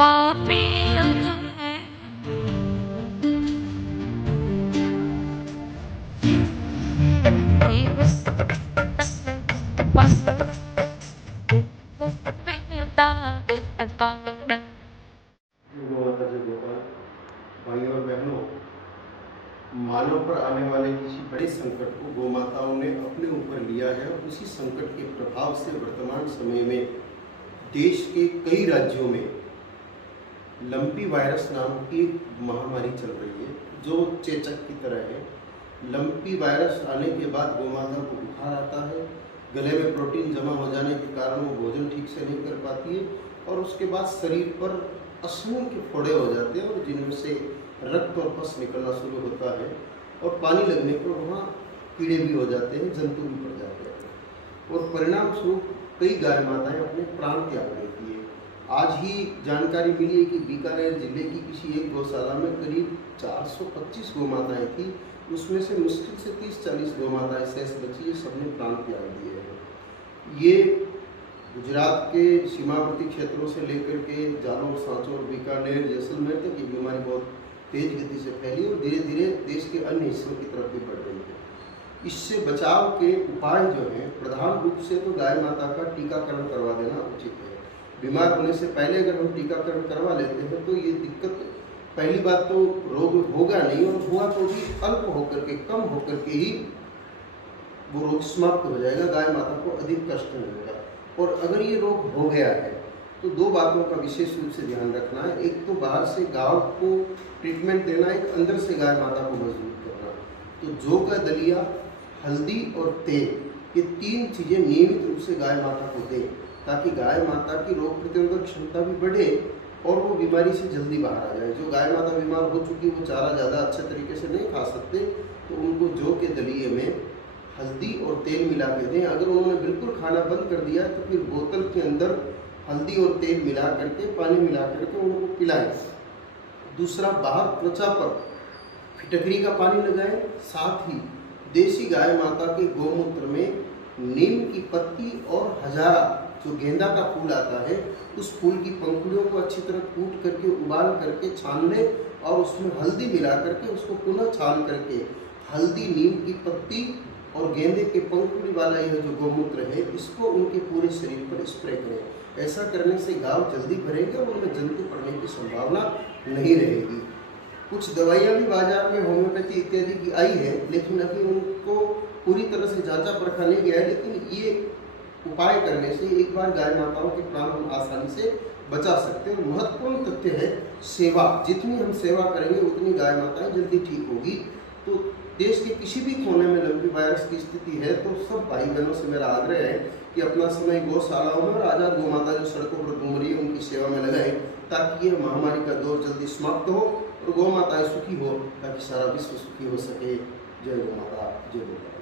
भाई और बहनों, मानव पर आने वाले किसी बड़े संकट को गोमाताओं ने अपने ऊपर लिया है और उसी संकट के प्रभाव से वर्तमान समय में देश के कई राज्यों में लंपी वायरस नाम की महामारी चल रही है जो चेचक की तरह है। लंपी वायरस आने के बाद गोमाता को बुखार आता है, गले में प्रोटीन जमा हो जाने के कारण वो भोजन ठीक से नहीं कर पाती है और उसके बाद शरीर पर असंख्य फोड़े हो जाते हैं और जिनमें से रक्त और पस निकलना शुरू होता है और पानी लगने पर वहाँ कीड़े भी हो जाते हैं, जंतु भी पड़ जाते हैं और परिणाम स्वरूप कई गाय माताएं अपने प्राण त्याग देती है। आज ही जानकारी मिली है कि बीकानेर जिले की किसी एक गौशाला में करीब 425 गौ माताएं थी, उसमें से मुश्किल से 30-40 गौ माताएं शेष बची है, सबने प्राण त्याग दिए हैं। ये गुजरात के सीमावर्ती क्षेत्रों से लेकर के जालौर, सांचौर, बीकानेर, जैसलमेर तक ये बीमारी बहुत तेज गति से फैली और धीरे धीरे देश के अन्य हिस्सों की तरफ भी बढ़ रही है। इससे बचाव के उपाय जो हैं, प्रधान रूप से तो गाय माता का टीकाकरण करवा देना उचित है। बीमार होने से पहले अगर हम टीकाकरण करवा लेते हैं तो ये दिक्कत, पहली बात तो रोग होगा नहीं और हुआ तो भी अल्प होकर के, कम होकर के ही वो रोग समाप्त हो जाएगा, गाय माता को अधिक कष्ट मिलेगा। और अगर ये रोग हो गया है तो दो बातों का विशेष रूप से ध्यान रखना है। एक तो बाहर से गांव को ट्रीटमेंट देना, एक अंदर से गाय माता को मजबूत करना। तो जौ का दलिया, हल्दी और तेल, ये तीन चीज़ें नियमित रूप से गाय माता को दें ताकि गाय माता की रोग प्रतिरोधक क्षमता भी बढ़े और वो बीमारी से जल्दी बाहर आ जाए। जो गाय माता बीमार हो चुकी, वो चारा ज़्यादा अच्छे तरीके से नहीं खा सकते, तो उनको जौ के दलिए में हल्दी और तेल मिला के दें। अगर उन्होंने बिल्कुल खाना बंद कर दिया तो फिर बोतल के अंदर हल्दी और तेल मिला करके, पानी मिला करके उनको पिलाएं। दूसरा, बाहर त्वचा पर फिटकरी का पानी लगाएं। साथ ही देसी गाय माता के गौमूत्र में नीम की पत्ती और हजारा, जो गेंदा का फूल आता है, उस फूल की पंखुड़ियों को अच्छी तरह कूट करके, उबाल करके छान लें और उसमें हल्दी मिला करके उसको पुनः छान करके हल्दी, नीम की पत्ती और गेंदे के पंखुड़ी वाला यह जो गौमूत्र है, इसको उनके पूरे शरीर पर स्प्रे करें। ऐसा करने से गाँव जल्दी भरेंगे और उनमें जंतु पड़ने की संभावना नहीं रहेगी। कुछ दवाइयाँ भी बाजार में होम्योपैथी इत्यादि की आई है, लेकिन अभी उनको पूरी तरह से जांचा परखा नहीं गया है। लेकिन ये उपाय करने से एक बार गाय माताओं के प्राण हम आसानी से बचा सकते हैं। महत्वपूर्ण तथ्य है सेवा। जितनी हम सेवा करेंगे उतनी गाय माताएं जल्दी ठीक होगी। तो देश के किसी भी कोने में लंपी वायरस की स्थिति है तो सब भाई बहनों से मेरा आग्रह है कि अपना समय गौशालाओं में और आज़ाद गौ माता जो सड़कों पर घूम रही है उनकी सेवा में लगाएं, ताकि यह महामारी का दौर जल्दी समाप्त हो और गौ माताएं सुखी हो, ताकि सारा विश्व सुखी हो सके। जय गौ माता, जय गौ माता।